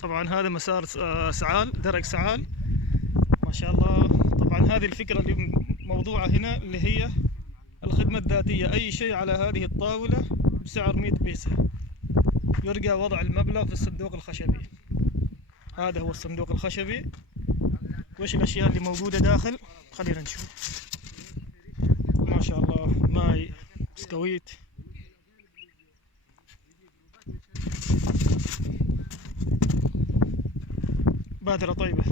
طبعا هذا مسار سعال، درج سعال ما شاء الله. طبعا هذه الفكرة اللي موضوعة هنا اللي هي الخدمة الذاتية. أي شيء على هذه الطاولة بسعر 100 بيسة، يرجى وضع المبلغ في الصندوق الخشبي. هذا هو الصندوق الخشبي. وش الأشياء اللي موجودة داخل؟ خلينا نشوف. ما شاء الله، ماي، بسكويت، بادرة طيبة.